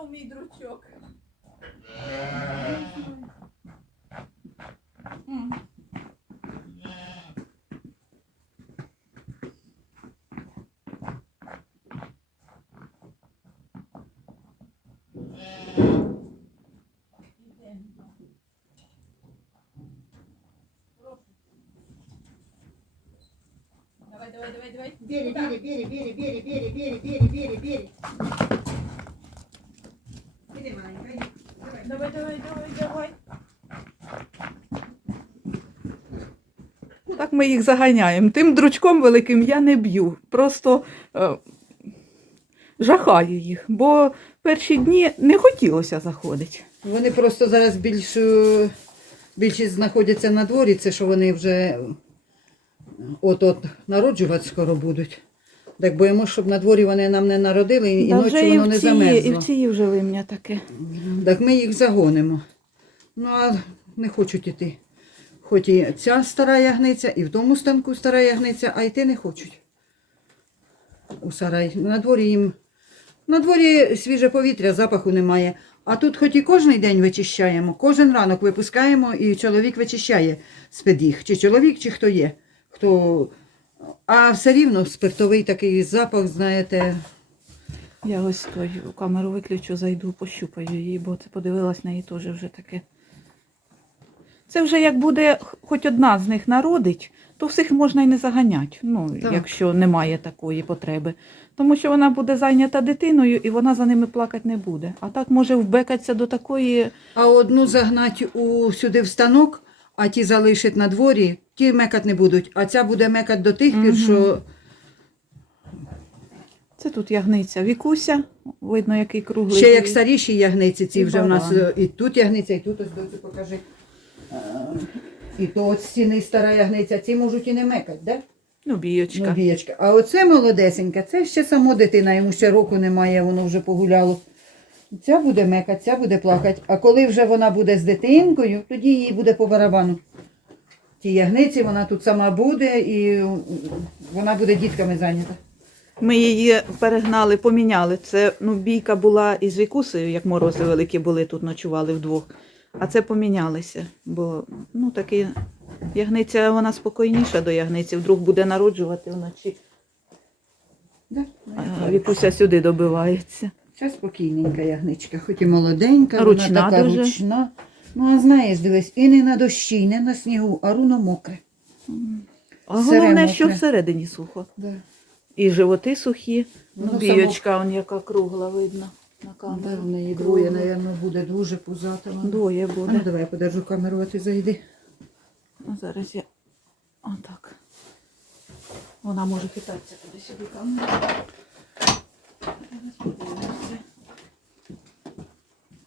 Пішов мій дручок. Давай, давай, давай, давай. Бери, бери, бери, бери, бери, бери, бери, бери, бери, бери. Давай. Давай, давай, давай, давай. Так ми їх заганяємо. Тим дручком великим я не б'ю. Просто е, жахаю їх, бо перші дні не хотілося заходити. Вони просто зараз більш, е, більшість знаходяться на дворі, це що вони вже от-от народжувати скоро будуть. Так боїмося, щоб на дворі вони нам не народили і Та ночі вже і воно не цієї, і замерзло. в цієї вже вимня таке. Так ми їх загонимо. Ну, а не хочуть іти. Хоч і ця стара ягниця, і в тому станку стара ягниця, а йти не хочуть. У сарай. На дворі їм. На дворі свіже повітря, запаху немає. А тут хоч і кожен день вичищаємо, кожен ранок випускаємо і чоловік вичищає з-під їх. Чи чоловік, чи хто є. Хто... А все рівно спиртовий такий запах, знаєте, Я ось той камеру виключу, зайду, пощупаю її, бо це подивилась на її теж вже таке. Це вже як буде хоч одна з них народить, то всіх можна і не заганяти, ну, Так. якщо немає такої потреби. Тому що вона буде зайнята дитиною і вона за ними плакати не буде. А так може вбекатися до такої. А одну загнать у, сюди в станок, а ті залишить на дворі, ті мекать не будуть. А ця буде мекать до тих пір, Мгм. що Це тут ягниця Вікуся, видно, який круглий. ще як старіші ягниці, ці І вже в нас баран. е, і тут ягниця, і тут ось доцю покажи. Е, І то от стіни стара ягниця, ці можуть і не мекать, да? Ну, бієчка. Ну, бієчка. А оце молодесенька, це ще само дитина, йому ще року немає, воно вже погуляло. Ця буде мекать, ця буде плакати. А коли вже вона буде з дитинкою, тоді їй буде по барабану. Ті ягниці, вона тут сама буде і вона буде дітками зайнята. Ми її перегнали, поміняли. Це ну, бійка була із Вікусею, як морози великі були, тут ночували вдвох. А це помінялися. Бо ну, таки, ягниця вона спокійніша до ягниці, вдруг буде народжувати вночі. Да? А Вікуся сюди добивається. Це спокійненька ягничка, хоч і молоденька, Ручна вона така дуже. ручна. Ну, а знаєш, дивись, і не на дощі, і не на снігу, а руно мокре. А Сире головне, мокре. що всередині сухо. Да. І животи сухі. Ну, Воно бієчка, он яка кругла видно на Да, камеру. в неї двоє, мабуть, буде дуже пузата. вона. Двоє А ну, буде. давай я подержу камеру, а ти зайди. Ну, зараз я отак. Вона може хитатися туди-сюди камера. Зараз подивимося.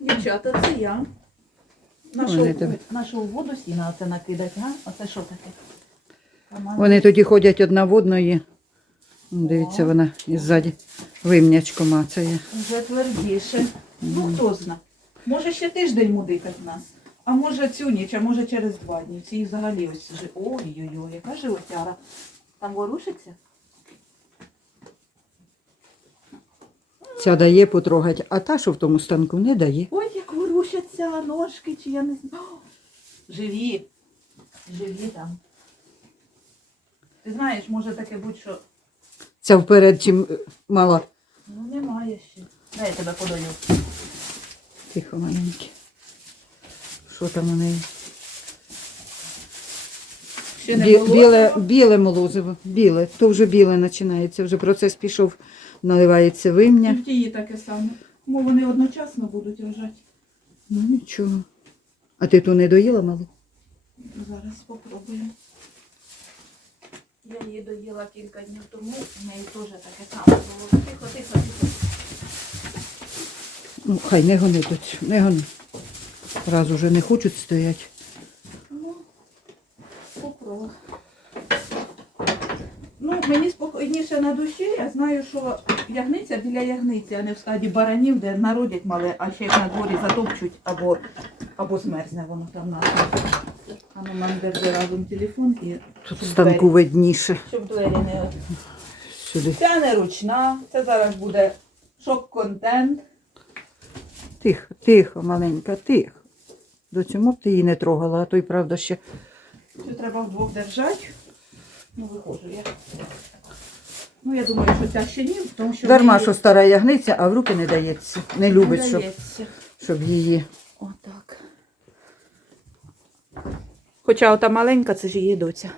Дівчата, це я. Нашу, тебе- нашу воду сіна оце накидати, а? Оце що таке? Команда. Вони тоді ходять одна в одної. Дивіться, О. вона іззаді вимнячко мацає. Вже твердіше. Ну, хто зна. Може ще тиждень мудикать нас. А може цю ніч, а може через два дні. Ці взагалі ось жи- Ой-ой-ой, яка животяра. Там ворушиться? Ця дає потрогати, а та, що в тому станку, не дає. Ой, ворушаться ножки, чи я не знаю. Живі. Живі там. Ти знаєш, може таке будь що. Ця вперед чим е, мала. Ну немає ще. Дай я тебе подаю. Тихо маленьке. Що там у неї? Ще не Бі- було. біле, біле молозиво, біле. То вже біле починається. Вже процес пішов, наливається І вимня. в тії таке саме. Мо вони одночасно будуть лежати. Ну нічого. А ти ту не доїла малу? Зараз спробуємо. Я її доїла кілька днів тому, в неї теж таке саме було. Тихо, тихо, тихо. Ну, хай не гони тут, не гони. Раз уже не хочуть стоять. Ну, попробуй. Ну, мені спокійніше на душі. Я знаю, що ягниця біля ягниці, а не в стаді баранів, де народять мале, а ще й на дворі затопчуть або, або змерзне воно там на. А ну, нам держи разом телефон і Тут станку двері, видніше. щоб двері не Сюди. Ця не ручна, це зараз буде шок-контент. Тихо, тихо, маленька, тихо. До цього б ти її не трогала, а то й правда ще. Це треба вдвох держати. Ну, виходжу я. Ну, я думаю, що ця ще ні, тому що Дарма, що стара ягниця, а в руки не дається. Не любить, щоб, дається. щоб її. Отак. Хоча ота маленька, це ж її доця.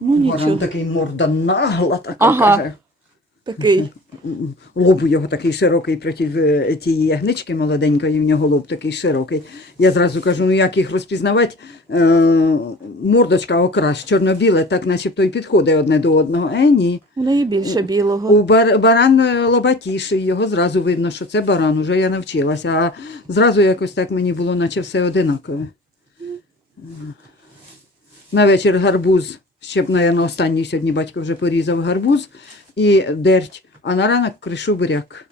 Ну, нічого. Вона такий морда нагла, така Ага. каже. Такий. Лоб у його такий широкий проти е, тієї ягнички молоденької, в нього лоб такий широкий. Я зразу кажу, ну як їх розпізнавати, е, мордочка окрас, чорно-біле, так начебто і підходить одне до одного. Е, ні. У неї більше білого. У бар, баран е, лобатіший, його зразу видно, що це баран, уже я навчилася. А зразу якось так мені було, наче все одинакове. На вечір гарбуз, ще б, мабуть, останній сьогодні батько вже порізав гарбуз і дерть, а на ранок кришу буряк.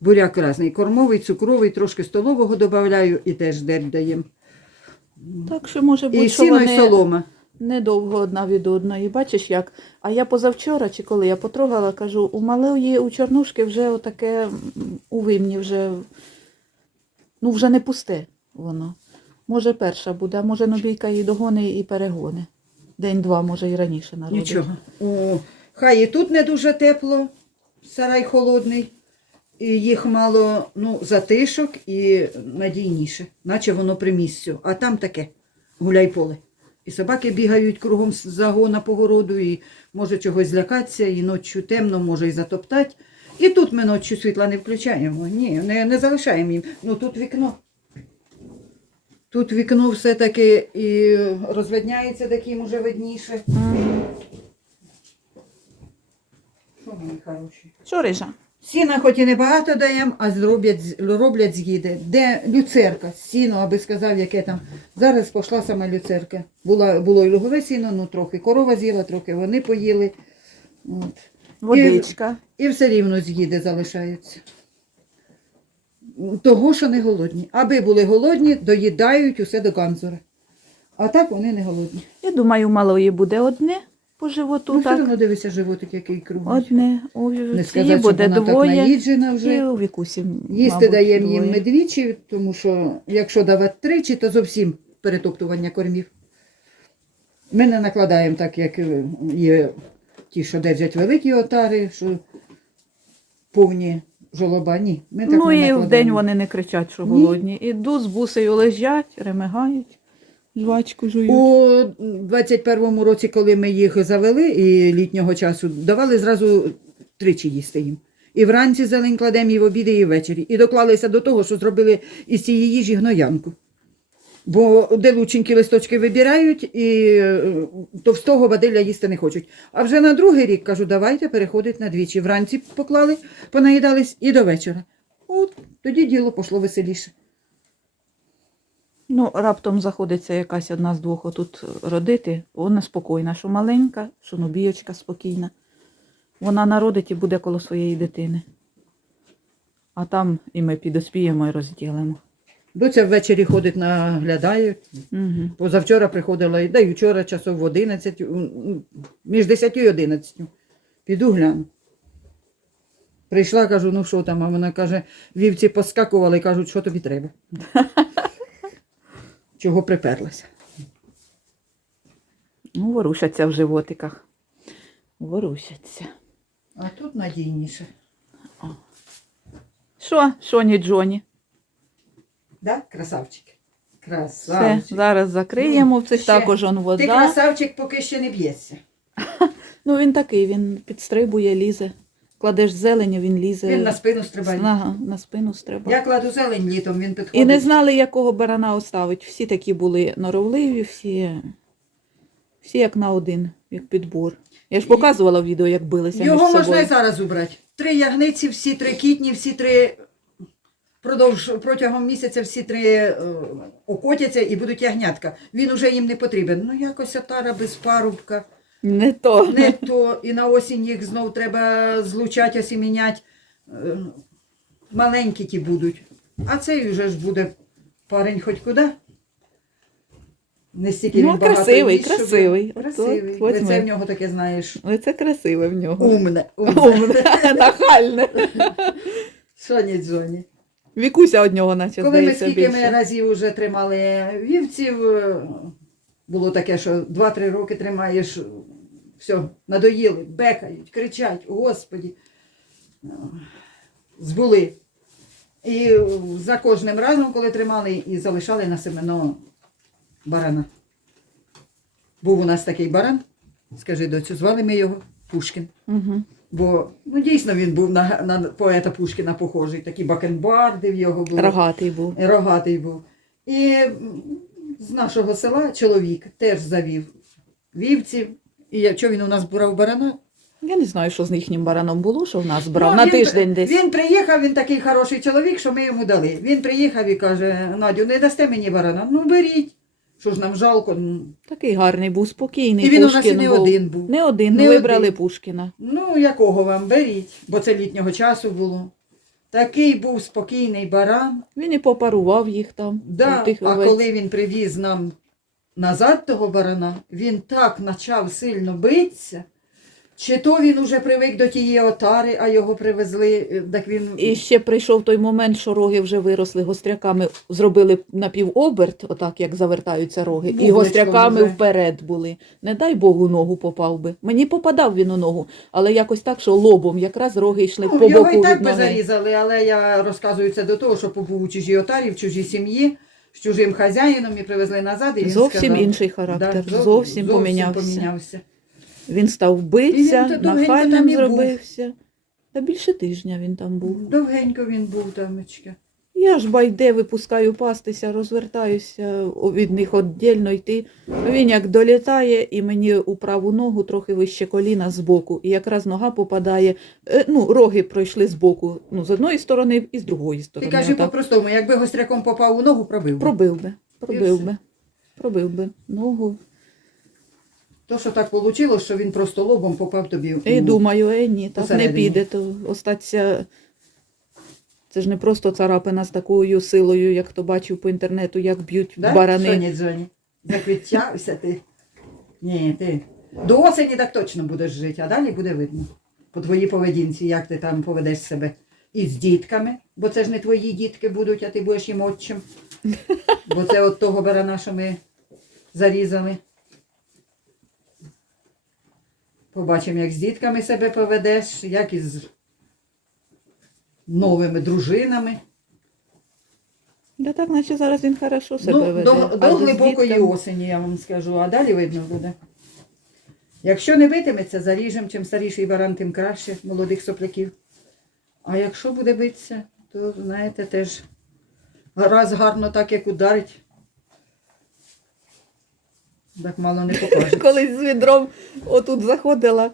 Буряк різний, кормовий, цукровий, трошки столового додаю і теж дерть даємо. Так що може бути, І що сіно, і солома. недовго одна від одної. Бачиш як? А я позавчора, чи коли я потрогала, кажу, у малої, у чорнушки вже отаке у вимні вже, ну вже не пусте воно. Може перша буде, а може нобійка її догони і перегони. День-два, може і раніше народить. Нічого. Хай і тут не дуже тепло, сарай холодний, і їх мало ну, затишок і надійніше, наче воно при місцю. А там таке гуляй поле. І собаки бігають кругом з загона по городу, і може чогось злякатися, і ночі темно, може і затоптати. І тут ми ночі світла не включаємо. Ні, не, не залишаємо їм. Ну тут вікно. Тут вікно все-таки і розвидняється таким уже видніше. Хороші? Що рижа? Сіна хоч і небагато даємо, а зроблять, роблять з'їди. Де люцерка? Сіно, аби сказав, яке там. Зараз пішла сама люцерка. Була, було і лугове сіно, ну трохи корова з'їла, трохи вони поїли. От. Водичка. І все рівно з'їди залишаються. Того, що не голодні. Аби були голодні, доїдають усе до ганзура. А так вони не голодні. Я думаю, малої буде одне по животу. Ну, все так. одно дивися животик, який круглий. Одне. У Не сказати, буде вона так наїджена вже. І у вікусі, Їсти мабуть, даємо їм двоє. ми двічі, тому що якщо давати тричі, то зовсім перетоптування кормів. Ми не накладаємо так, як є ті, що держать великі отари, що повні жолоба. Ні, ми так Ну не і накладаємо. в день вони не кричать, що Ні. голодні. Ідуть з бусею лежать, ремигають, жвачку жують. У 21-му році, коли ми їх завели і літнього часу, давали зразу тричі їсти їм. І вранці зелень кладемо, і в обіди, і ввечері. І доклалися до того, що зробили із цієї їжі гноянку. Бо де лученькі листочки вибирають, і е, товстого бадилля їсти не хочуть. А вже на другий рік кажу, давайте переходить на двічі. Вранці поклали, понаїдались і до вечора. От тоді діло пішло веселіше. Ну, раптом заходиться якась одна з двох отут родити. Вона спокійна, що маленька, що нубієчка спокійна. Вона народить і буде коло своєї дитини. А там і ми підоспіємо і розділимо. Доця ввечері ходить, наглядає, Угу. Позавчора приходила, і да й вчора часов в 11, між 10 і 11. Піду гляну. Прийшла, кажу, ну що там, а вона каже, вівці поскакували, кажуть, що тобі треба. Чого приперлася? Ну, ворушаться в животиках. Ворушаться. А тут надійніше. Що, Шоні Джоні? Да? Красавчик. Все, Красавчик. зараз закриємо. В цих Ще. також он Ти красавчик, поки ще не б'ється. Ну він такий, він підстрибує, лізе. Кладеш зеленю, він лізе. Він на спину стрибає. Ага, на спину стрибає. Я кладу зелень літом, він підходить. І не знали, якого барана оставить. Всі такі були норовливі, всі, всі як на один, як підбор. Я ж показувала в відео, як билися Його між можна собою. і зараз убрати. Три ягниці, всі три кітні, всі три продовж протягом місяця всі три е, окотяться і будуть ягнятка. Він уже їм не потрібен. Ну якось отара без парубка. Не то. Не то і на осінь їх знов треба злучати, осіміняти. Е, Маленькі ті будуть. А цей вже ж буде парень хоч куди. Не стільки Ну, він багато красивий, їсть, красивий. От Красивий. от. Лице в нього таке, знаєш, Але це красиве в нього. умне. умне. Умне, нахальне. Соні Джоні. Вікуся од нього наче Коли ми скільки ми разів вже тримали вівців, е, було таке, що 2-3 роки тримаєш, все, надоїли, бекають, кричать, Господі. Е, Збули. І за кожним разом, коли тримали, і залишали на семено барана. Був у нас такий баран, скажи доцю, звали ми його Пушкін. Угу. Бо ну, дійсно він був на, на поета Пушкіна похожий, такі бакенбарди в його були. Рогатий був. Рогатий був. І з нашого села чоловік теж завів вівців. І що він у нас брав барана? Я не знаю, що з їхнім бараном було, що в нас брав. Ну, На він, тиждень десь. Він приїхав, він такий хороший чоловік, що ми йому дали. Він приїхав і каже: Надю, не дасте мені барана? Ну беріть. Що ж нам жалко? Ну, Такий гарний був, спокійний. І він у нас і Пушкін не був. один був. Не один, Не ну, вибрали один. Пушкіна. Ну, якого вам беріть, бо це літнього часу було. Такий був спокійний баран. Він і попарував їх там. Да, тих а овець. коли він привіз нам назад того барана, він так почав сильно битися. Чи то він уже привик до тієї отари, а його привезли, е, так він. І ще прийшов той момент, що роги вже виросли гостряками, зробили напівоберт, отак як завертаються роги, і гостряками вже. вперед були. Не дай Богу, ногу попав би. Мені попадав він у ногу, але якось так, що лобом якраз роги йшли Ну, по його боку і так від би ноги. зарізали, але я розказую це до того, що побув у чужій отарі, в чужій сім'ї, з чужим хазяїном і привезли назад. І він Зовсім сказав, інший характер, Да, зовсім помінявся. помінявся. Він став вбитися, битися, він нахальним зробився. Та більше тижня він там був. Довгенько він був тамочка. Я ж байде випускаю пастися, розвертаюся від них віддільно йти. Він як долітає, і мені у праву ногу трохи вище коліна з боку. І якраз нога попадає. е, Ну, роги пройшли з боку. Ну, з одної сторони і з другої Ти сторони. кажи отак. по-простому, якби гостряком попав у ногу, пробив. би. Пробив би, пробив би. Пробив би ногу. То, що так вийшло, що він просто лобом попав тобі. І думаю, е, ні, так не піде, то остаться. Це ж не просто царапина з такою силою, як хто бачив по інтернету, як б'ють Да? барани. Соні Джоні? Заквітчався ти. Ні, ти. До осені так точно будеш жити, а далі буде видно. По твоїй поведінці, як ти там поведеш себе. І з дітками, бо це ж не твої дітки будуть, а ти будеш їм отчим. Бо це от того барана, що ми зарізали. Побачимо, як з дітками себе поведеш, як із новими дружинами. Да так, наче зараз він хорошо себе Ну, веде. до, до глибокої осені, я вам скажу, а далі видно буде. Якщо не битиметься, заріжем, чим старіший баран, тим краще молодих сопляків. А якщо буде битися, то знаєте, теж раз гарно так, як ударить, так мало не покаже. Колись з відром отут заходила.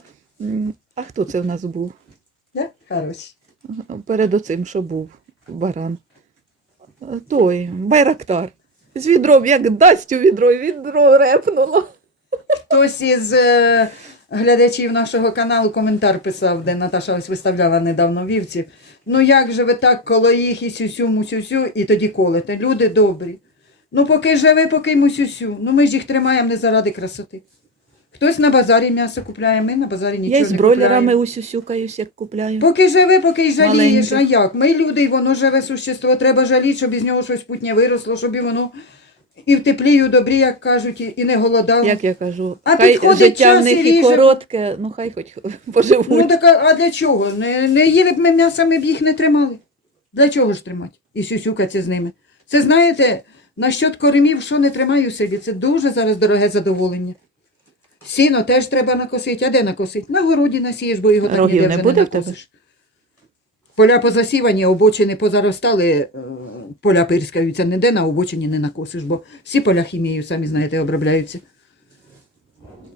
А хто це в нас був? Я? Хорош. Перед оцим, що був баран. Той, Байрактар. З відром, як дасть у відро, відро репнуло. Хтось із е, глядачів нашого каналу коментар писав, де Наташа ось виставляла недавно вівців. Ну як же ви так коло їх і сюсю, мусюсю, і тоді колете? Люди добрі. Ну поки живе, поки мусюсю. Ну ми ж їх тримаємо не заради красоти. Хтось на базарі м'ясо купляє, ми на базарі нічого Я й з не бройлерами купляємо. усюсюкаюсь, як купляю. Поки живе, поки й жалієш. А як? Ми люди, і воно живе существо. Треба жаліти, щоб із нього щось путнє виросло, щоб і воно і в теплі, і у добрі, як кажуть, і і не голодало. Як я кажу, А хай підходить життя в час і них і ріже. коротке, ну хай хоч поживуть. Ну так а, а для чого? Не, не їли б ми м'яса, ми б їх не тримали. Для чого ж тримати? І сюсюкаться з ними. Це знаєте, насчет коремів, що не тримаю собі, це дуже зараз дороге задоволення. Сіно теж треба накосити. А де накосити? На городі насієш, бо його так Рогів ніде не вже буде не в тебе? накосиш. Поля позасівані, обочини позаростали, е, поля пирскаються, ніде на обочині не накосиш, бо всі поля хімією, самі знаєте, обробляються.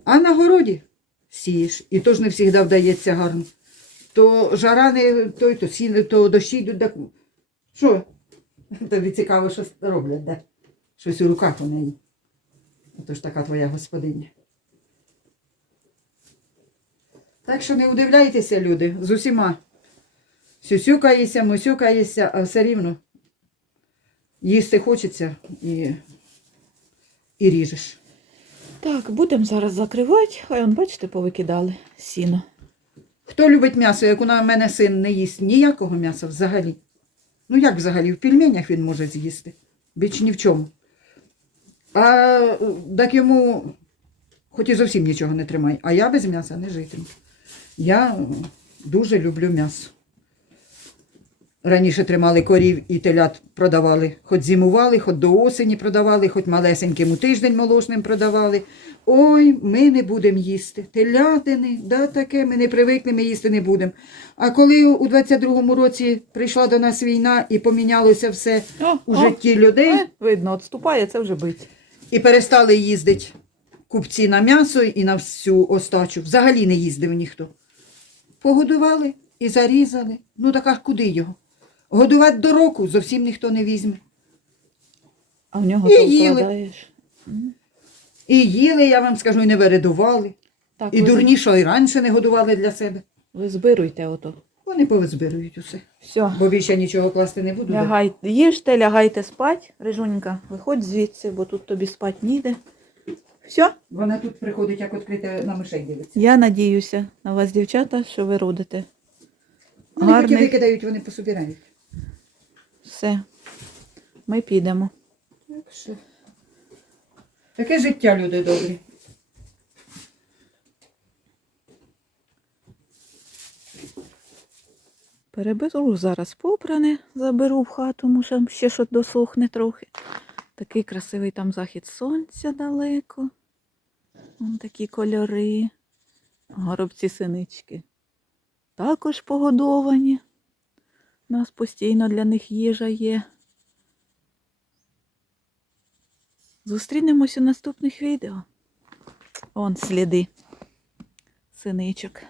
А на городі сієш, і то ж не завжди вдається гарно. То жара не той, то сіли, то дощі йдуть. Так... Що? Тобі цікаво, що роблять, да? Щось у руках у неї. Ото ж така твоя господиня. Так що не удивляйтеся, люди, з усіма. Сюсюкаєшся, мусюкаєшся, а все рівно їсти хочеться і, і ріжеш. Так, будемо зараз закривати. Хай он, бачите, повикидали сіно. Хто любить м'ясо, як у мене син не їсть ніякого м'яса взагалі. Ну як взагалі? В пельменях він може з'їсти. Більш ні в чому. А так йому хоч і зовсім нічого не тримай. А я без м'яса не житиму. Я дуже люблю м'ясо. Раніше тримали корів і телят продавали. Хоч зимували, хоч до осені продавали, хоч малесеньким у тиждень молочним продавали. Ой, ми не будемо їсти. Телятини, да, таке, ми не привикли, ми їсти не будемо. А коли у 22-му році прийшла до нас війна і помінялося все О, у о, житті людей, е, видно, відступає, це вже бить. і перестали їздити купці на м'ясо і на всю остачу. Взагалі не їздив ніхто. Погодували і зарізали. Ну так а куди його? Годувати до року зовсім ніхто не візьме. А в нього І то їли. вкладаєш. І їли, я вам скажу, і не вередували. Так, І ви, дурні, що і раніше не годували для себе. ви збируйте ото. Вони повизбирують усе. Все. Бо більше нічого класти не буду. Лягайте, їжте, лягайте спать. Рижунька, виходь звідси, бо тут тобі спать ніде. Все, Вона тут приходить, як відкрите на мишей дивиться. я надіюся на вас, дівчата, що ви родите. Вони поки Гарний. викидають, вони пособирають. Все. Ми підемо. Так що. Таке життя, люди добрі. Переберу зараз попране, заберу в хату, може ще що досохне трохи. Такий красивий там захід сонця далеко. Вон такі кольори. Горобці синички. Також погодовані. У нас постійно для них їжа є. Зустрінемось у наступних відео. Вон сліди синичок.